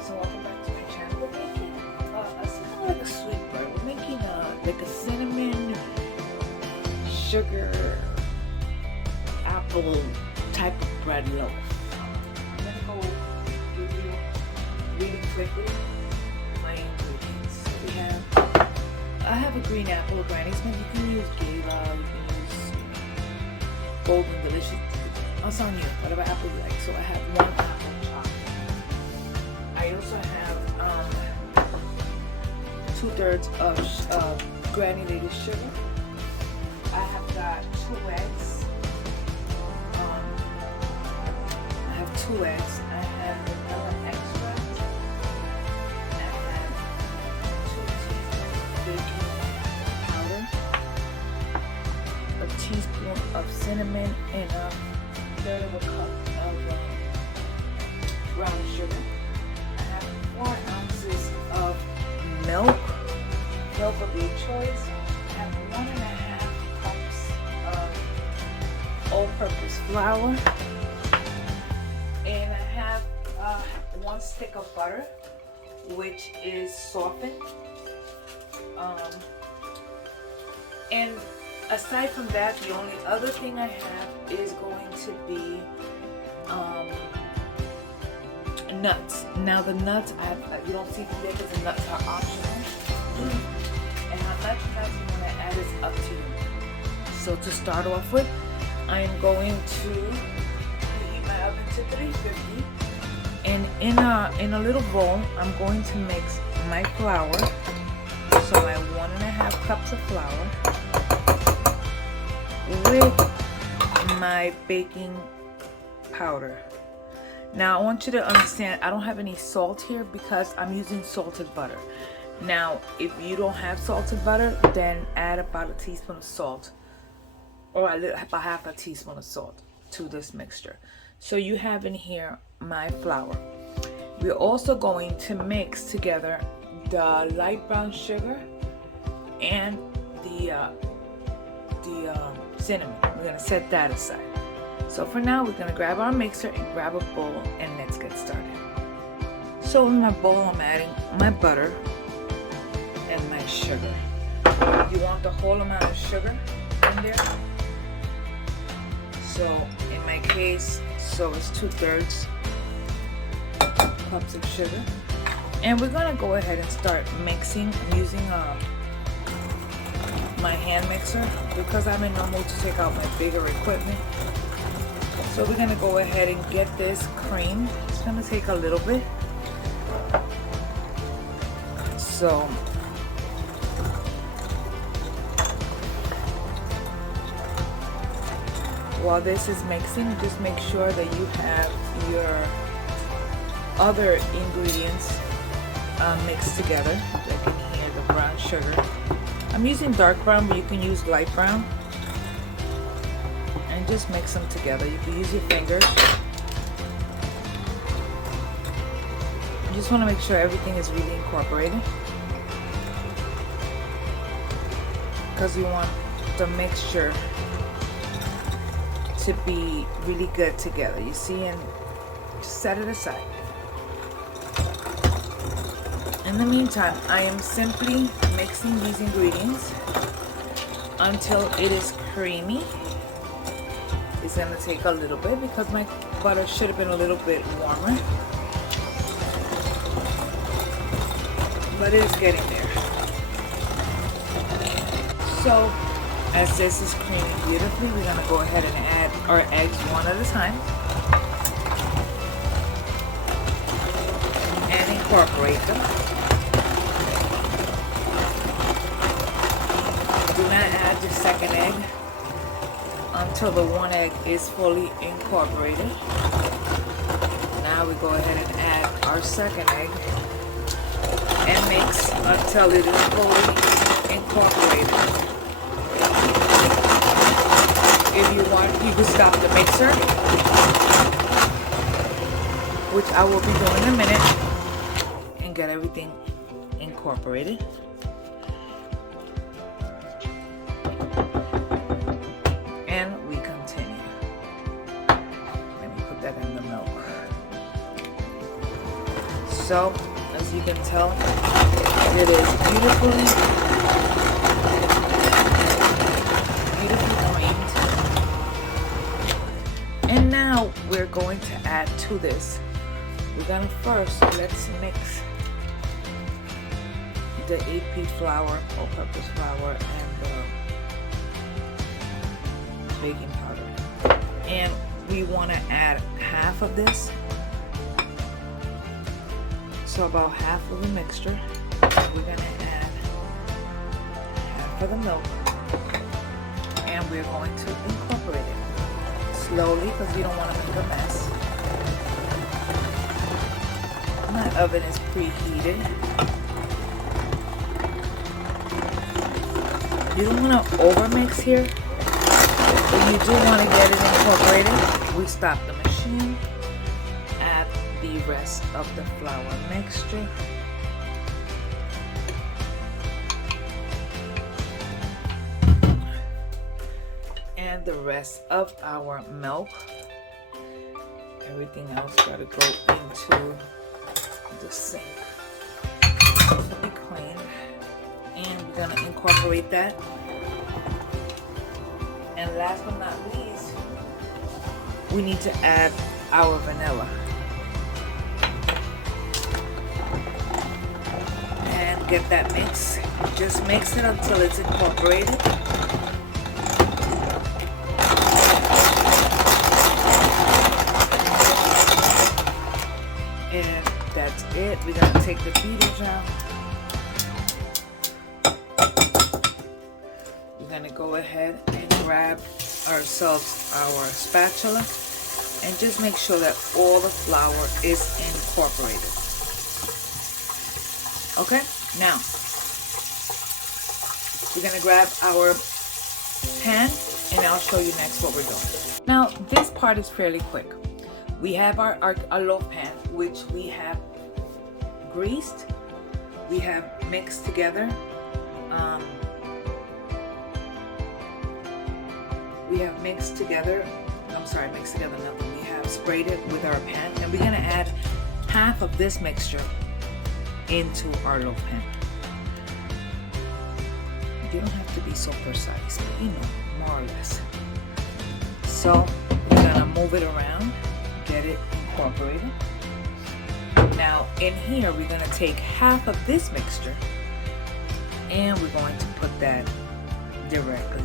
guys, and welcome back to my channel. We're making it's kind of like a sweet bread. We're making like a cinnamon sugar apple type of bread loaf. I'm gonna go give you really quickly my ingredients. So I have a green apple, a granny's mint. You can use Gala, you can use Golden Delicious. It's on you, whatever apple you like. So I have 1 apple chopped. I also have 2/3 of granulated sugar. I have got 2 eggs. I have 2 eggs. I have vanilla extract. I have 2 teaspoons of baking powder, a teaspoon of cinnamon, and a 1/3 of a cup of brown sugar. I have 4 ounces of milk of your choice. I have 1.5 cups of all-purpose flour, and I have 1 stick of butter, which is softened. And aside from that, the only other thing I have is going to be nuts. Now the nuts, you don't see them there because the nuts are optional. And how much nuts you want to add is up to you. So to start off with, I am going to heat my oven to 350. And in a little bowl, I'm going to mix my flour. So my 1.5 cups of flour with my baking powder. Now I want you to understand, I don't have any salt here because I'm using salted butter. Now if you don't have salted butter, then add about a teaspoon of salt, or about half a teaspoon of salt to this mixture. So you have in here my flour. We're also going to mix together the light brown sugar and the cinnamon. We're going to set that aside. So for now, we're going to grab our mixer and grab a bowl, and let's get started. So in my bowl, I'm adding my butter and my sugar. You want the whole amount of sugar in there. So in my case, it's 2/3 cups of sugar. And we're going to go ahead and start mixing. I'm using my hand mixer because I'm in no mood to take out my bigger equipment. So we're going to go ahead and get this cream. It's going to take a little bit. So while this is mixing, just make sure that you have your other ingredients mixed together. Like in here, the brown sugar. I'm using dark brown, but you can use light brown. And just mix them together. You can use your fingers. You just want to make sure everything is really incorporated, because you want the mixture to be really good together. You see, and just set it aside. In the meantime, I am simply mixing these ingredients until it is creamy. It's going to take a little bit because my butter should have been a little bit warmer, but it is getting there. So as this is creaming beautifully, we're going to go ahead and add our eggs one at a time and incorporate them. Do not add your second egg until the 1 egg is fully incorporated. Now we go ahead and add our second egg and mix until it is fully incorporated. If you want, you can stop the mixer, which I will be doing in a minute, and get everything incorporated. And we continue. Let me put that in the milk. So, as you can tell, it is beautifully creamed. And now we're going to add to this. We're gonna first, let's mix the AP flour, all-purpose flour, and the baking powder. And we want to add half of this, so about half of the mixture. We're going to add half of the milk, and we're going to incorporate it slowly because you don't want to make a mess. My oven is preheated. You don't want to overmix here, but you do want to get it incorporated. We stop the machine, add the rest of the flour mixture. And the rest of our milk. Everything else gotta go into the sink to be cleaned. And we're gonna incorporate that. And last but not least, we need to add our vanilla. And get that mix. Just mix it until it's incorporated. And that's it. We're gonna take the beaters out. We're gonna go ahead and grab ourselves our spatula and just make sure that all the flour is incorporated. Okay, now we're gonna grab our pan and I'll show you next what we're doing. Now this part is fairly quick. We have our loaf pan, which we have greased, we have mixed together. Mixed together nothing. We have sprayed it with our pan, and we're gonna add half of this mixture into our loaf pan. You don't have to be so precise, but you know, more or less. So we're gonna move it around, get it incorporated. Now in here we're gonna take half of this mixture and we're going to put that directly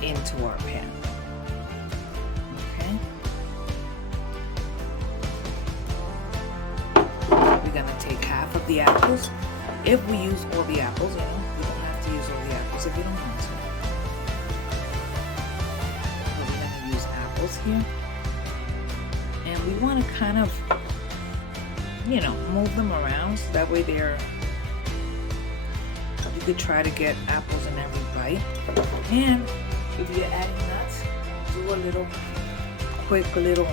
into our pan. Okay. We're gonna take half of the apples. If we use all the apples, you know, we don't have to use all the apples if you don't want to. But we're gonna use apples here. And we want to kind of, you know, move them around so that way they're, you could try to get apples in every bite. And if you're adding nuts, do a little quick little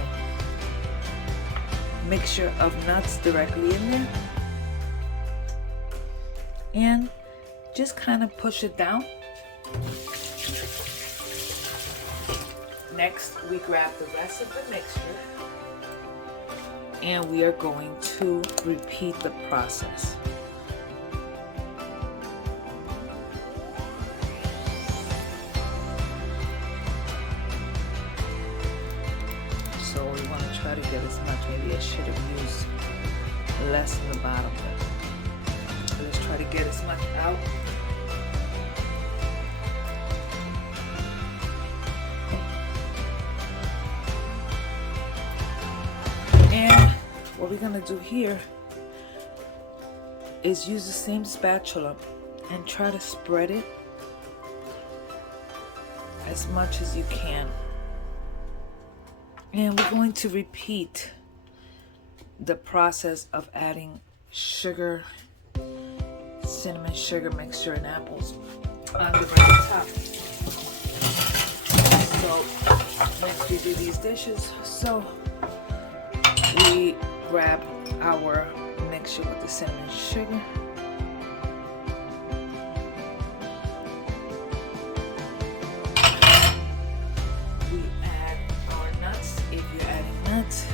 mixture of nuts directly in there. And just kind of push it down. Next, we grab the rest of the mixture and we are going to repeat the process. So we want to try to get as much. Maybe I should have used less in the bottom. Let's try to get as much out. And what we're gonna do here is use the same spatula and try to spread it as much as you can. And we're going to repeat the process of adding sugar, cinnamon sugar mixture and apples on the very top. So next we do these dishes. So we grab our mixture with the cinnamon sugar. We add our nuts if you're adding nuts.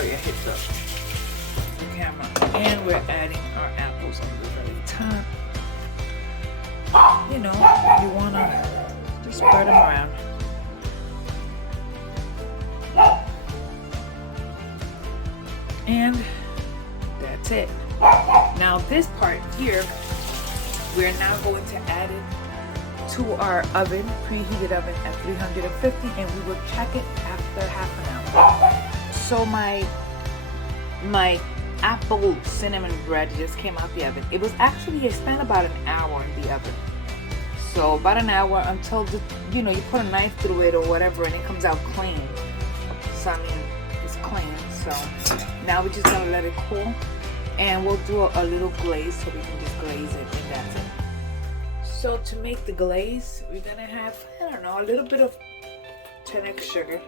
Sorry, I hit the camera. And we're adding our apples on the very top. You know, you wanna just spread them around. And that's it. Now this part here, we're now going to add it to our oven, preheated oven at 350, and we will check it after half an hour. So my apple cinnamon bread just came out the oven. It was actually, I spent about an hour in the oven. So about an hour until you put a knife through it or whatever, and it comes out clean. So I mean, it's clean. So now we're just gonna let it cool, and we'll do a little glaze so we can just glaze it, and that's it. So to make the glaze, we're gonna have, I don't know, a little bit of 10x sugar.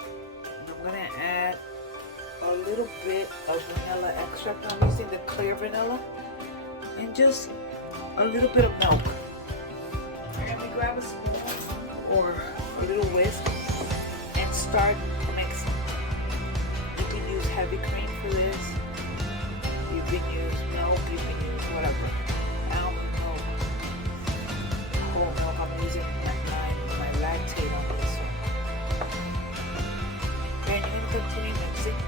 And I'm gonna add a little bit of vanilla extract. I'm using the clear vanilla, and just a little bit of milk. And we grab a spoon or a little whisk and start mixing. You can use heavy cream for this. You can use milk. You can use whatever. Almond milk, whole milk. I'm using my lactate on this one. And you're gonna continue mixing,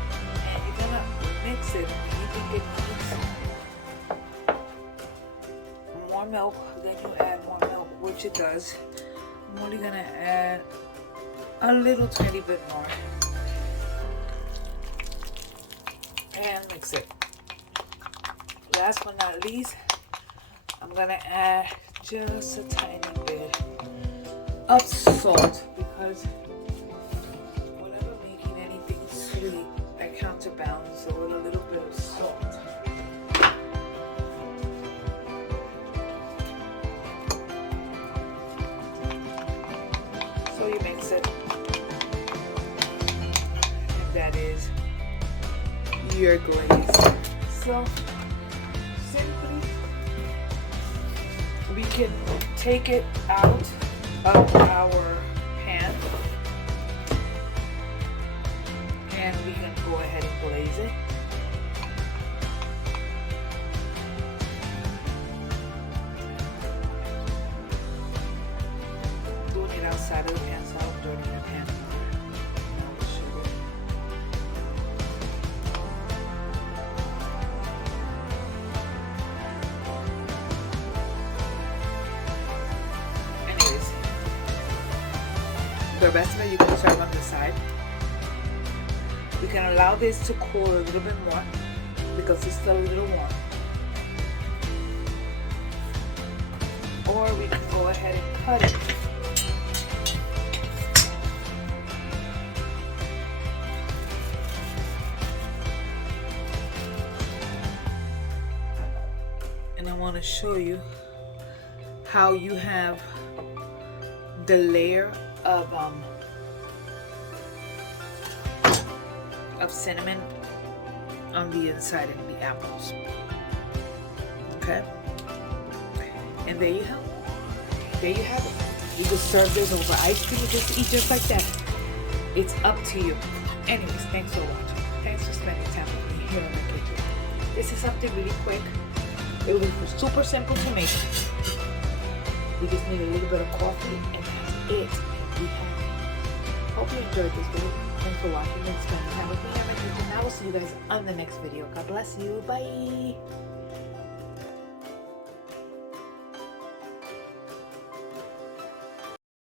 and you're gonna mix it. You think it needs more milk, then you add more milk, which it does. I'm only gonna add a little tiny bit more. And mix it. Last but not least, I'm gonna add just a tiny bit of salt, because whenever making anything sweet, I counterbalance it with a little bit of salt. So you mix it, and that is your glaze. So simply, we can take it out of our pan, and we can go ahead and glaze it. Doing it outside of the pan, so I'm doing it in the pan. Now the sugar. Anyways, the rest of it you can serve on the side. We can allow this to cool a little bit more because it's still a little warm. Or we can go ahead and cut it. And I want to show you how you have the layer of cinnamon on the inside of the apples. Okay, and there you have it. You can serve this over ice cream. You just eat just like that. It's up to you. Anyways, thanks for watching. Thanks for spending time with me here in the kitchen. This is something really quick. It was super simple to make. We just need a little bit of coffee, and that's it. We have it. Hope you enjoyed this video. Thanks for watching and spending time with me in my kitchen. I will see you guys on the next video. God bless you. Bye.